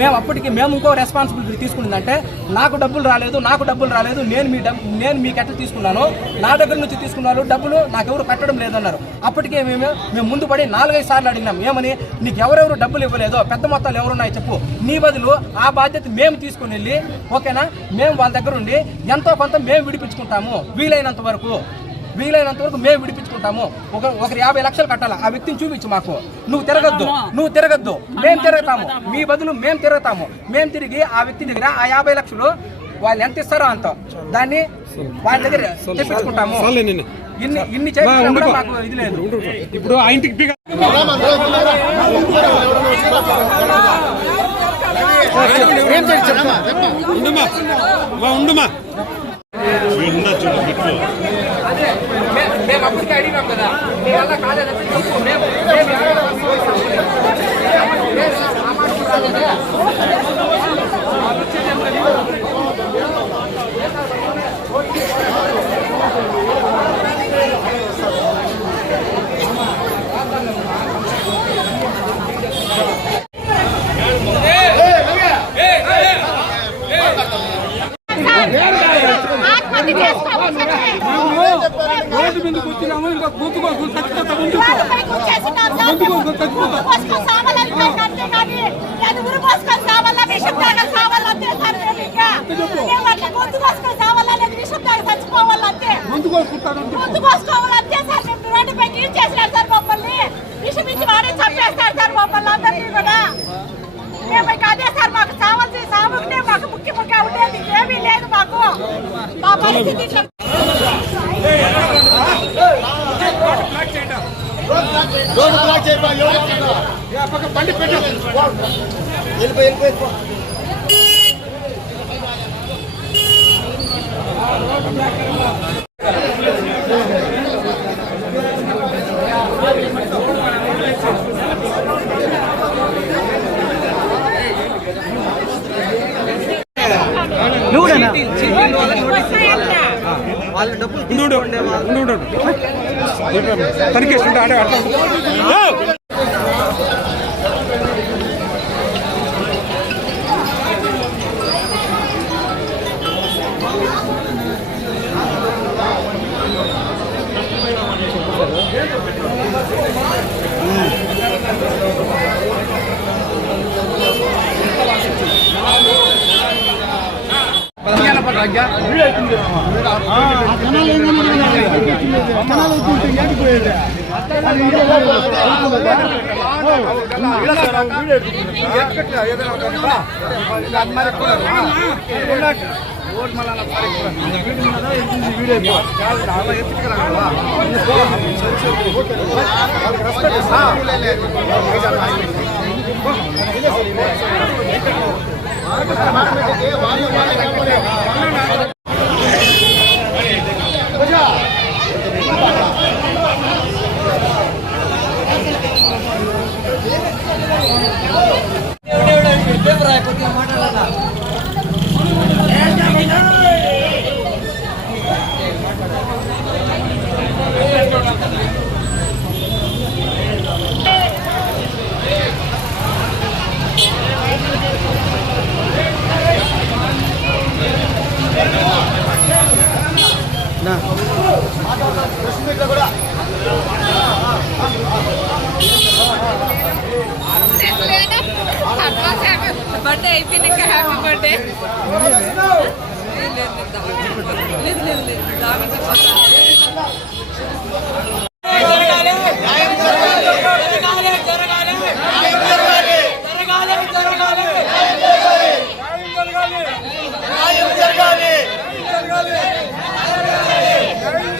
మేము అప్పటికి మేము ఇంకో రెస్పాన్సిబిలిటీ తీసుకున్నదంటే నాకు డబ్బులు రాలేదు నాకు డబ్బులు రాలేదు నేను మీ డబ్బు నేను మీకు ఎట్లా తీసుకున్నాను నా దగ్గర నుంచి తీసుకున్నారు డబ్బులు నాకు ఎవరు కట్టడం లేదన్నారు. అప్పటికే మేము మేము ముందు పడి నాలుగైదు సార్లు అడిగినాం ఏమని? నీకు ఎవరెవరు డబ్బులు ఇవ్వలేదో పెద్ద మొత్తాలు ఎవరున్నాయి చెప్పు. నీ బదులు ఆ బాధ్యత మేము తీసుకుని వెళ్ళి ఓకేనా? మేము వాళ్ళ దగ్గర ఉండి ఎంతో కొంత మేము విడిపించుకుంటాము వీలైనంత వరకు. వీలైనంత వరకు మేము విడిపించుకుంటాము. ఒక ఒకరు యాభై లక్షలు కట్టాలి? ఆ వ్యక్తిని చూపించు మాకు. నువ్వు తిరగద్దు. నువ్వు తిరగద్దు. మేము తిరుగుతాము. మీ బదులు మేము తిరుగుతాము. మేము తిరిగి ఆ వ్యక్తి దగ్గర ఆ యాభై లక్షలు వాళ్ళు ఎంత ఇస్తారో అంత. దాన్ని వాళ్ళ దగ్గర తెప్పించుకుంటాము. ఇన్ని ఇన్ని కూడా మాకు ఇది లేదు. ఇప్పుడు ఆ ఇంటికి పిగ ఉండుమా. ఉండుమా. మేము అప్పటికే అడిగినాం కదా మీ వల్ల కాలేదంటే చెప్పు మేము మేము రోడ్డు మీదకి వచ్చినాము ఇంకా గుర్తుకోసం చచ్చిపోతా ముందు సార్. విషం తాగి సావాలా అంతే సార్. మేము మాకు మేము అట్లా గొంతు కోసుకొని లేదు మాకు మా పరిస్థితి అంతే. ముందు కోసుకుంటాను గొంతు కోసుకోవాలా అంతే సార్. మేము రోడ్డుపై కీల్ చేసినారు సార్ మమ్మల్ని. విషం ఇచ్చి వాడే చంపేస్తారు సార్ మమ్మల్ని అందరినీ కూడా. మేము ఇంకా అదే సార్ మాకు సావాల్సి సావుకునే మాకు ముఖ్యంగా ఉండేది ఏమీ లేదు మాకు మా పరిస్థితి ఇట్లా ఉండు ఉండు ఉండు ఉండు తనిఖీ ఆడే అట్లా బర్త్డే అయిపోయింది ఇంకా హ్యాపీ బర్త్డే లేదు లేదు లేదు దానికి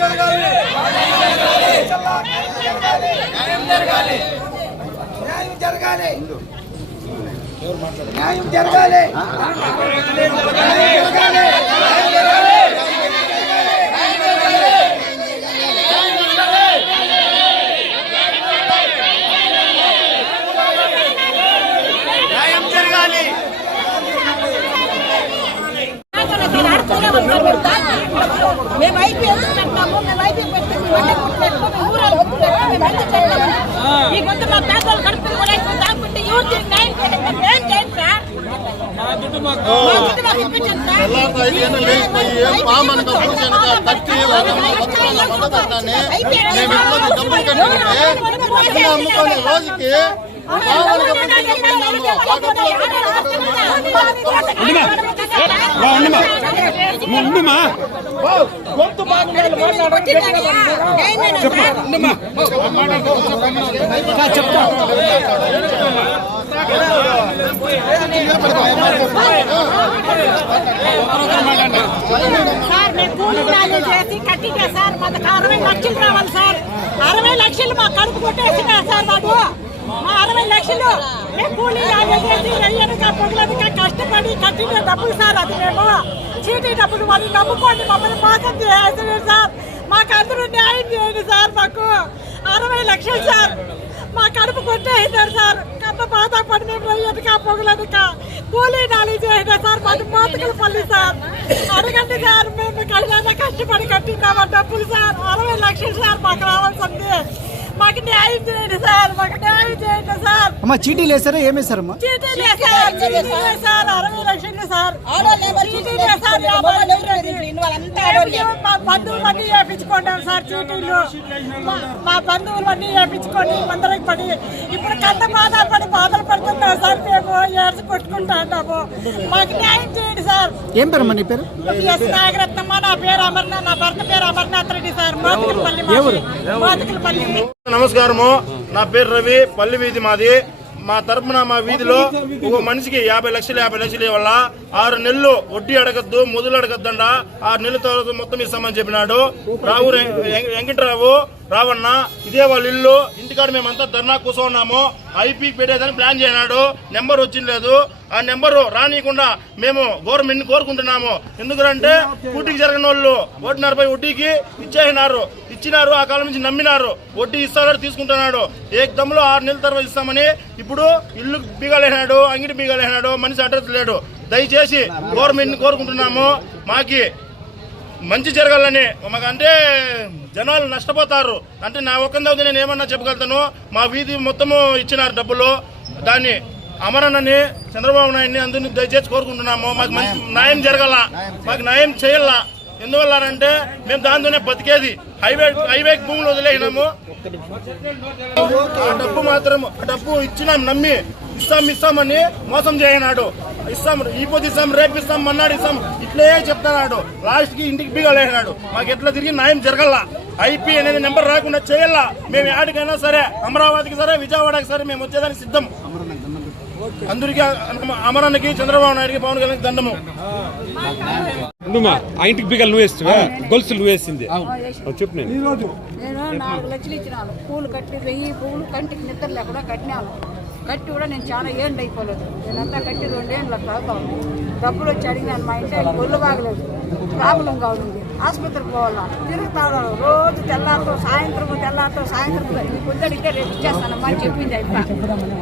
మేము ఐపీ తెల్లారితో ఐదేళ్ళు లేచిపోయి పామనక పూజనక కట్టి వస్త్రాల వండబెట్టాన్ని మేము ఇబ్బంది డబ్బులు కట్టుకుంటే చిన్న అమ్ముకొని రోజుకి పామనక పూజనక ఆ డబ్బులు గొంతు సార్ మేము కూలి నాలి చేసి కట్టితే సార్ మాకు అరవై లక్షలు రావాలి సార్. అరవై లక్షలు మా కడుపు కొట్టేసిన సార్ వాడు మా అరవై లక్షలు మేము కూలి చేసి వెయ్యనక పొగలనక కష్టపడి కట్టిన డబ్బులు సార్ అది మేము. చీటీ డబ్బులు వాళ్ళు నమ్ముకోండి మమ్మల్ని మోసం చేస్తున్నారు సార్? మాకు అందరూ న్యాయం చేయండి సార్ మాకు. అరవై లక్షలు సార్. మా కడుపు కొట్టేసారు సార్. కన్న బాధపడి మేము వెయ్యనక పొగలనక కూలీ నాలి చేయండి సార్. మాకు మాతకలు పల్లి సార్. అడగండి సార్ మేము కళ్యాణ కష్టపడి కట్టిందామా డబ్బులు సార్? అరవై లక్షలు సార్ మాకు రావాల్సింది. మాకు న్యాయం చేయండి సార్ మాకు న్యాయం చేయండి సార్. అమ్మ చీటీలు వేసారా చీటీలే చీటీలే సార్ అరవై లక్షలు సార్. చీటీలే సార్ యాభై లక్షలు. మా బంధువులన్నీ వేపించుకుంటాం సార్ చీటీలు. మా- అందరికి పడి ఇప్పుడు కంట బాధలు పడి బాధలు పడుతున్నాం సార్. మేము ఏడ్చి కొట్టుకుంటాము మాకు న్యాయం చేయండి సార్. ఏం పేరమ్మా నీ పేరు? ఎస్ నాగరత్నమ్మ నా పేరు అమర్నాథ్ నా భర్త పేరు అమర్నాథ్ రెడ్డి సార్. మోతుకులపల్లి మాది. మోతుకులపల్లి నమస్కారము. నా పేరు రవి పల్లి వీధి మాది. మా తరపున మా వీధిలో ఒక మనిషికి యాభై లక్షలు యాభై లక్షలు ఇవ్వాల? ఆరు నెలలు వడ్డీ అడగద్దు మొదలు అడగద్దండ. ఆరు నెలల తర్వాత మొత్తం ఇస్తామని చెప్పినాడు. రావు వెంకటరావు రావన్న ఇదే వాళ్ళ ఇల్లు. ఇంటికాడ మేమంతా ధర్నా కూర్చున్నాము. ఐపీ పెట్టేదని ప్లాన్ చేయనాడు నెంబర్ వచ్చింది లేదు. ఆ నెంబరు రానియకుండా మేము గవర్నమెంట్ కోరుకుంటున్నాము. ఎందుకంటే ఊటీకి జరిగిన వాళ్ళు ఒకటిన్నరపై వడ్డీకి ఇచ్చేసినారు. ఇచ్చినారు ఆ కాలం నుంచి నమ్మినారు. వడ్డీ ఇస్తాడు తీసుకుంటున్నాడు. ఏ ఆరు నెలల తర్వాత ఇస్తామని ఇప్పుడు ఇల్లు బీగలేనాడు అంగిడి బీగలేనాడు మనిషి అడ్రస్ లేడు దయచేసి గవర్నమెంట్ కోరుకుంటున్నాము. మాకి మంచి జరగాలని. మాకు అంటే జనాలు నష్టపోతారు. అంటే నా ఒక్కందవుతే నేను ఏమన్నా చెప్పగలుగుతాను? మా వీధి మొత్తము ఇచ్చినారు డబ్బులు. దాన్ని అమరన్నని చంద్రబాబు నాయుడిని అందరినీ దయచేసి కోరుకుంటున్నాము. మాకు మంచి న్యాయం. జరగాల. మాకు న్యాయం చేయాల. ఎందువల్ల అంటే మేము దాంతోనే బతికేది. హైవే హైవే భూములు వదిలేసినాము. ఆ డబ్బు మాత్రం ఆ డబ్బు ఇచ్చినాం నమ్మి ఇస్తాం ఇస్తామని మోసం చేయనాడు. ఇస్తాం ఈ పొద్దు ఇస్తాం రేపు ఇస్తాం మన్నాడు ఇస్తాం ఇట్లే చెప్తున్నాడు. లాస్ట్కి ఇంటికి బీగలేసినాడు మాకు ఎట్లా తిరిగి న్యాయం జరగల్లా? ఐపీ అనేది నెంబర్ రాకుండా చేయాలా మేము ఆడికైనా సరే అమరావతికి సరే విజయవాడకి సరే మేము వచ్చేదానికి సిద్ధం. అందరికీ అమరానికి చంద్రబాబు నాయుడుకి పవన్ కళ్యాణ్ దండము. ఆ ఇంటికి బిగలు నువ్వు వేస్తావా గొలుసులు నువ్వు వేసింది. చెప్పు నేను. నేను నాలుగు లక్షలు ఇచ్చినాను. పూలు కట్టి వెయ్యి పువ్వులు కంటికి నిద్ర లేకుండా కట్టినాను. కట్టి కూడా నేను చాలా ఏళ్ళు అయిపోలేదు. నేనంతా కట్టి రెండేళ్ళు అట్లా అవుతాను డబ్బులు వచ్చి అడిగినాను మా ఇంట్లో ఆయనకి ఒళ్ళు బాగలేదు. ప్రాబ్లం కావాలి ఆసుపత్రికి పోవాలా? తిరుగుతా రోజు తెల్లారితో సాయంత్రం తెల్లారితో సాయంత్రం ఈ పొద్దుడికే రేపు ఇచ్చేస్తానమ్మా అని చెప్పింది అయిపో.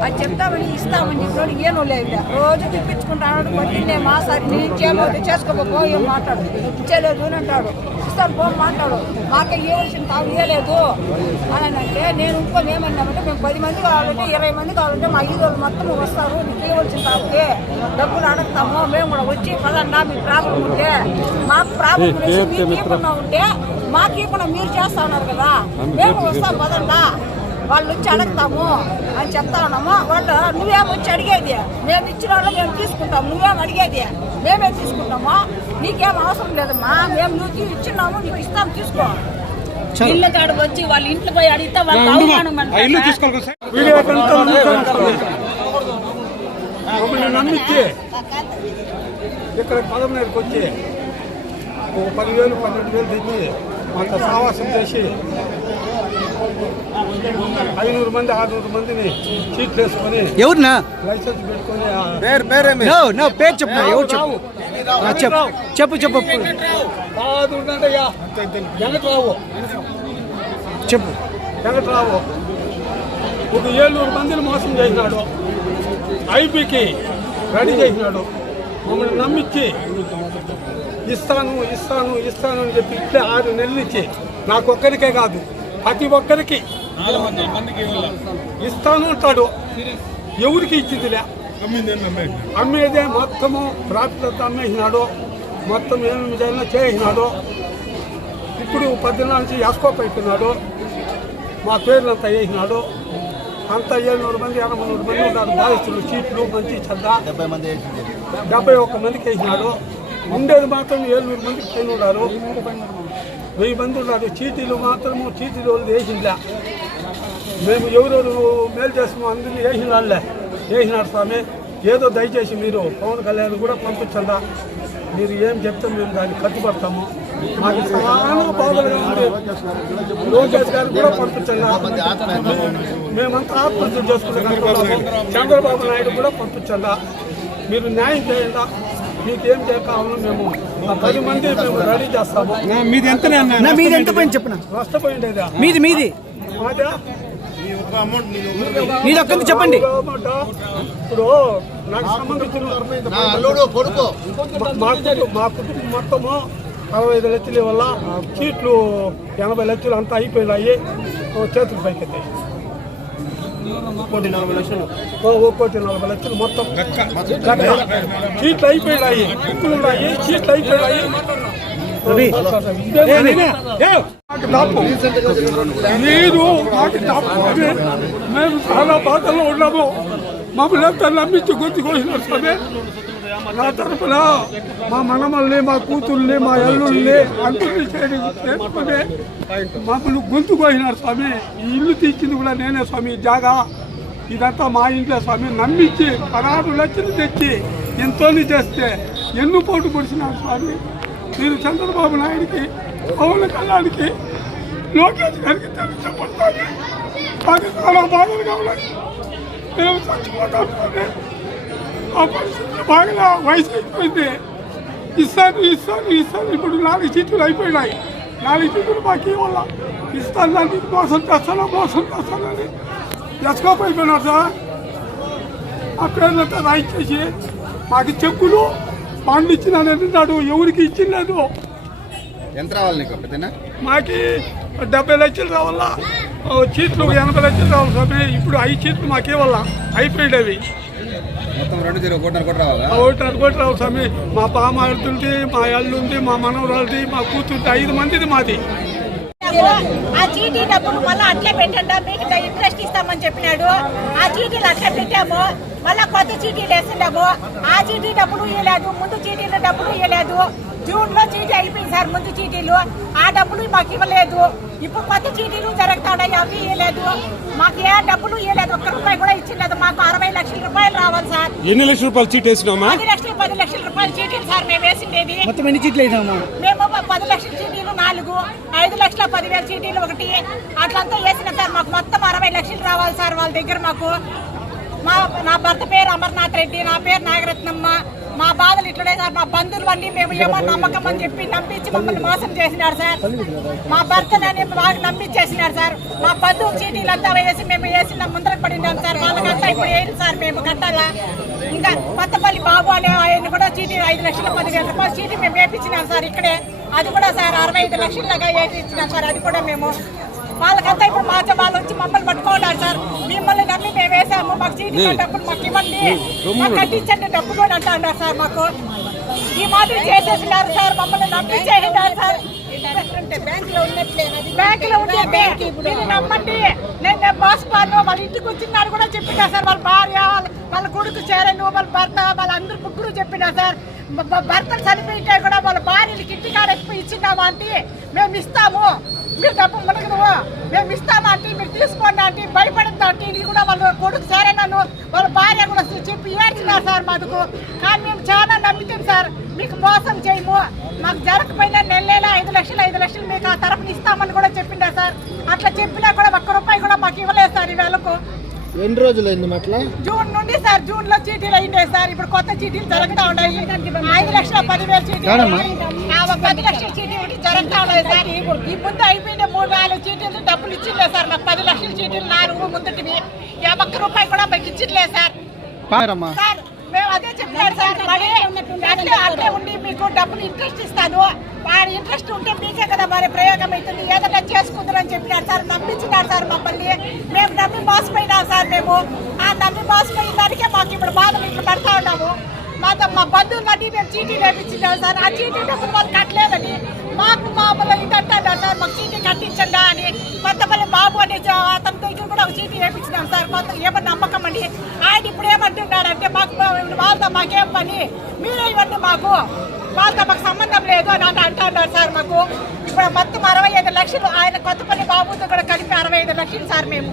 అది చెప్తామని ఇస్తామని చెప్పినోడు ఏనో లేదు రోజు తిప్పించుకుంటాడు కొట్టిండేమా సరే నీ ఇచ్చేయలేదు చేసుకోబో ఏం మాట్లాడు. ఇచ్చేలేదు అని అంటాడు. ఇస్తాను పో మాట్లాడు. మాకే ఇవ్వాల్సిన తావు ఇవ్వలేదు అని అంటే నేను ఇంకో ఏమన్నామంటే మేము పది మంది కావాలంటే ఇరవై మంది కావాలంటే మా ఐదు వాళ్ళు మొత్తం వస్తారు. నీకు ఇవ్వాల్సిన తావుకి డబ్బులు అడుగుతాము. మేము కూడా వచ్చి పదన్నా మీ ప్రాబ్లం ఉంటే మాకు ప్రాబ్లం ఉంటే మాకు ఇవ్వకుండా మీరు చేస్తా ఉన్నారు కదా. మేము వస్తాం పదండా. వాళ్ళు వచ్చి అడుగుతాము అని చెప్తా ఉన్నాము. వాళ్ళు నువ్వేం వచ్చి అడిగేది? మేము ఇచ్చిన వాళ్ళు మేము తీసుకుంటాం నువ్వేం అడిగేది? మేమే తీసుకుంటాము. నీకేం అవసరం లేదమ్మా. మేము నువ్వు ఇచ్చినాము నీకు ఇస్తాం తీసుకో. ఇల్లు కాడికి వచ్చి వాళ్ళ ఇంట్లో పోయి అడిగితే వాళ్ళకి అవమానం నమ్మించి ఇక్కడ పదమూడుకి వచ్చి. ఒక పదివేలు పన్నెండు వేలు తెచ్చి. మాకు సావాసం చేసి ఐనూరు మంది ఆరునూరు మందిని సీట్లు వేసుకొని ఎవరినా? లైసెన్స్ పెట్టుకొని పేరు నో పేరు చెప్పు ఎవరు చెప్పు? చెప్పు చెప్పు కాదు. వెంకట్రావు చెప్పు. వెంకట్రావు ఒక ఏళ్ళూరు మందిని మోసం చేసినాడు. ఐపీకి రెడీ చేసినాడు. మమ్మల్ని నమ్మించి ఇస్తాను ఇస్తాను ఇస్తాను అని చెప్పి ఇట్లే ఆరు నెలలు ఇచ్చి. నాకు ఒక్కరికే కాదు ప్రతి ఒక్కరికి. ఇస్తాను అంటాడు. ఎవరికి ఇచ్చిందిలే? అమ్మేదే మొత్తము ప్రాఫిట్ అంతా అమ్మేసినాడు. మొత్తం ఏమైనా చేసినాడు. ఇప్పుడు పద్దెనిమిది నుంచి ఎస్కోప్ అయిపోయినాడు మా పేర్లంతా వేసినాడు. అంతా ఏడునూరు మంది ఎనభై నూరు మంది ఉన్నారు. బాధితులు సీట్లు మంచి చెడ్డ డెబ్బై మంది డెబ్బై ఒక్క మందికి వేసినాడు. ఉండేది మాత్రం ఏడునూరు మందికి పైన ఉన్నారు వెయ్యి మంది ఉన్నారు. చీటీలు మాత్రము చీటీలు వాళ్ళు వేసిందిలే మేము ఎవరెవరు మేలు చేస్తామో అందరినీ వేసిన వాళ్ళే వేసినాడు స్వామి. ఏదో దయచేసి మీరు పవన్ కళ్యాణ్ కూడా పంపించండా. మీరు ఏం చెప్తే మేము దాన్ని కట్టుబడతాము. మాకు చాలా బాధలుగా ఉంది. లోకేష్ గారు కూడా పంపించండి. మేమంతా ఆత్మహత్య చేసుకుంటున్నాము చంద్రబాబు నాయుడు కూడా పంపించండా. మీరు న్యాయం చేయండి. మీకు కావాలో మేము పది మంది మేము రెడీ చేస్తాము. మీది ఎంతనే అన్న? నా మీది ఎంత పోయింది చెప్పిన? నష్టపోయిండేదా మీది మీది. మాదా? అమౌంట్ మీది ఒక్కటి చెప్పండి. ఇప్పుడు నాకు సంబంధించిన అల్లుడు కొడుకు. మా కుటుంబం మా కుటుంబం మొత్తము అరవై ఐదు లక్షల వల్ల సీట్లు ఎనభై లక్షలు అంతా అయిపోయినాయి. ఓ చేతులు పైకెత్తాయి. కోటి నలభై లక్షలు. ఓ కోటి నలభై లక్షలు మొత్తం. సీట్లు అయిపోయినాయి. ఉన్నాయి సీట్లు అయిపోయినాయి. మీరు మేము చాలా బాధల్లో ఉన్నాము. మమ్మల్ని ఎంత నమ్మించి గుర్తు కోసినారు స్వామి. నా తరఫున మా మనమల్ని మా కూతుర్ని మా అల్లుల్ని అందరినీ చేసుకునే మమ్మల్ని గొంతు కోసినారు స్వామి. ఈ ఇల్లు తీర్చింది కూడా నేనే స్వామి జాగా. ఇదంతా మా ఇంట్లో స్వామి నమ్మించి పదహారు లక్షలు తెచ్చి ఎంతో చేస్తే ఎన్ను పోటు పొడిచినారు స్వామి. మీరు చంద్రబాబు నాయుడికి పవన్ కళ్యాణ్కి లోకేష్ గారికి తెలుసు చెప్పండి అది మాకు చాలా బాధలుగా ఉన్నాయి. మేము చచ్చిపోతాం బాగా వయసు అయిపోయింది. ఇస్తాను ఇస్తాను ఇస్తాను. ఇప్పుడు నాలుగు సీట్లు అయిపోయినాయి. నాలుగు సీట్లు మాకు ఇవ్వాల? ఇస్తాను దాన్ని మోసం చేస్తాను మోసం చేస్తానని ఎస్కోప్ అయిపోయినారు సార్. ఆ పేర్లంతా రాయించేసి మాకు చెక్కులు బాండ్ ఇచ్చినాడు ఎవరికి ఇచ్చిలేదు ఎంత రావాలి నీకు పెద్దనా? మాకి డెబ్బై లక్షలు రావాలా? చీట్లు ఎనభై లక్షలు రావాలి స్వామి. ఇప్పుడు ఐదు చీట్లు మాకు ఇవ్వాలా? అయిపోయినవి. మొత్తం రెండు జీరో కోటి రావాలా? రావు స్వామి. మా బామాడుతుంది మా అల్లుంది మా మనవరాలది మా కూతురుది ఐదు మందిది మాది. ఆ చీటీ డబ్బులు మళ్ళీ అట్లే పెట్టండి? మీకు ఇంట్రెస్ట్ ఇస్తామని చెప్పినాడు. ఆ చీటీలు అట్లే పెట్టాము. మళ్ళీ కొత్త చీటీలు వేసిండాము ఆ చీటీ డబ్బులు ఇవ్వలేదు ముందు చీటీల డబ్బులు ఇవ్వలేదు జూన్లో చీటీ అయిపోయింది సార్ ముందు చీటీలు. ఆ డబ్బులు మాకు ఇవ్వలేదు. ఇప్పుడు కొత్త చీటీలు జరుగుతున్నాయి అవి ఇవ్వలేదు మాకు ఏ డబ్బులు ఇవ్వలేదు ఒక్క రూపాయి కూడా ఇచ్చలేదు మాకు అరవై లక్షల రూపాయలు రావాలి సార్. ఎన్ని లక్షల రూపాయలు చీట్ వేసినామా? పది లక్షలు పది లక్షల రూపాయలు చీటీలు సార్ మేము వేసిండేది. మొత్తం ఎన్ని చీట్లు వేసినాము? మేము పది లక్షల చీటీలు నాలుగు ఐదు లక్షల పదివేల చీటీలు ఒకటి. అట్లంతా వేసిన సార్ మాకు మొత్తం అరవై లక్షలు రావాలి సార్ వాళ్ళ దగ్గర మాకు. మా నా భర్త పేరు అమర్నాథ్ రెడ్డి నా పేరు నాగరత్నమ్మ. మా బాధలు ఇట్లనే సార్ మా బంధువులు మేము ఏమో నమ్మకం అని చెప్పి నమ్మించి మమ్మల్ని మోసం చేసినారు సార్. మా భర్తనని బాగా నమ్మించేసినారు సార్. మా బంధువు చీటీలంతా వేసి మేము వేసిన ముందర పడినాం సార్. వాళ్ళకంతా ఇప్పుడు వేయండి సార్ మేము కట్టాలా? ఇంకా కొత్తపల్లి బాబు అనే ఆయన కూడా చీటీ ఐదు లక్షల పదివేల రూపాయలు చీటీ మేము వేపించినాం సార్ ఇక్కడే. అది కూడా సార్ అరవై ఐదు లక్షలుగా వేపించినాం సార్. అది కూడా మేము వాళ్ళకంతా ఇప్పుడు మా వాళ్ళు వచ్చి మమ్మల్ని పట్టుకోండారు సార్. మిమ్మల్ని నమ్మి మేము వేసాము మాకు చీటీ డబ్బులు మాకు ఇవ్వండి. మాకు కట్టించండి డబ్బులు అని అంటున్నారు సార్ మాకు. ఈ మాటలు చేసేసినారు సార్ మమ్మల్ని నమ్మి చేసినారు సార్. బ్యాంకులో ఉన్నట్లే బ్యాంకులో ఉండే మీరు నమ్మండి. నేను బాస్ పాను వాళ్ళ ఇంటికి వచ్చినారు కూడా చెప్పినా సార్ వాళ్ళ భార్య వాళ్ళ కొడుకు చేరను వాళ్ళ భర్త వాళ్ళందరూ ముగ్గురు చెప్పినా సార్ భర్తలు చనిపోయింటే కూడా వాళ్ళ భార్యలకి ఇంటికాడ ఇచ్చినామా అంటే మేము ఇస్తాము. మీరు డబ్బు మునగదు మేము ఇస్తామంటే మీరు తీసుకోండి అంటే భయపడద్దు ఇది కూడా వాళ్ళ కొడుకు సరే నన్ను వాళ్ళ భార్య కూడా చెప్పి ఏడ్చినారు సార్ మాకు. కానీ మేము చాలా నమ్మితాం సార్. మీకు మోసం చేయము. మాకు జరగకపోయినా నెల నెల ఐదు లక్షలు ఐదు లక్షలు మీకు ఆ తరఫున ఇస్తామని కూడా చెప్పిండా సార్. అట్లా చెప్పినా కూడా ఒక్క రూపాయి కూడా మాకు ఇవ్వలేదు సార్ ఈ వేళకు ఎన్ని రోజులైంది అట్లా జూన్ నుండి సార్ జూన్లో చీటీలు అయినాయి సార్. ఇప్పుడు కొత్త చీటీలు జరుగుతా ఉన్నాయి. ఐదు లక్షల పదివేల చీటీలు. పది లక్షల చీటీ ఒకటి జరుగుతా ఉన్నాయి సార్. ఈ ముందు అయిపోయిన మూడు నాలుగు చీటీలు డబ్బులు ఇచ్చిండే సార్. మాకు పది లక్షల చీటీలు నాలుగు ముందుటివి. ఏ ఒక్క రూపాయి కూడా మాకు ఇచ్చిట్లేదు సార్. సార్ మేము అదే చెప్పాడు సార్ మరి అట్లే అట్లే ఉండి మీకు డబ్బులు ఇంట్రెస్ట్ ఇస్తాను. వాడి ఇంట్రెస్ట్ ఉంటే మీకే కదా మరి ప్రయోగం అవుతుంది. ఏదైనా చేసుకుందరని చెప్పినాడు సార్ నమ్మించినాడు సార్ మమ్మల్ని. మేము నమ్మి మోసపోయినాం సార్ మేము. ఆ నమ్మి మోసపోయిన దానికే మాకు ఇప్పుడు బాధలు ఇట్లా పడతా ఉన్నాము. మాతో మా బంధువులన్నీ మేము చీటీ వేపించినాం సార్. ఆ చీటీ డబ్బులు వాళ్ళు కట్టలేదని మాకు మామూలు ఇది సార్ మాకు చీటీ కట్టించండి అని కొత్తపల్లి బాబు అనే అతనితో ఇక్కడ కూడా ఒక చీటీ వేపించినాం సార్. కొంత ఏమన్నా నమ్మకం అండి ఆయన ఇప్పుడు ఏమంటున్నాడంటే మాకు వాళ్ళతో మాకేం పని? మీరే ఇవ్వండి మాకు. వాళ్ళతో మాకు సంబంధం లేదు అని అంటే అంటున్నారు సార్ మాకు. ఇప్పుడు మొత్తం అరవై ఐదు లక్షలు ఆయన కొత్తపల్లి బాబుతో కూడా కలిపి అరవై ఐదు లక్షలు సార్ మేము.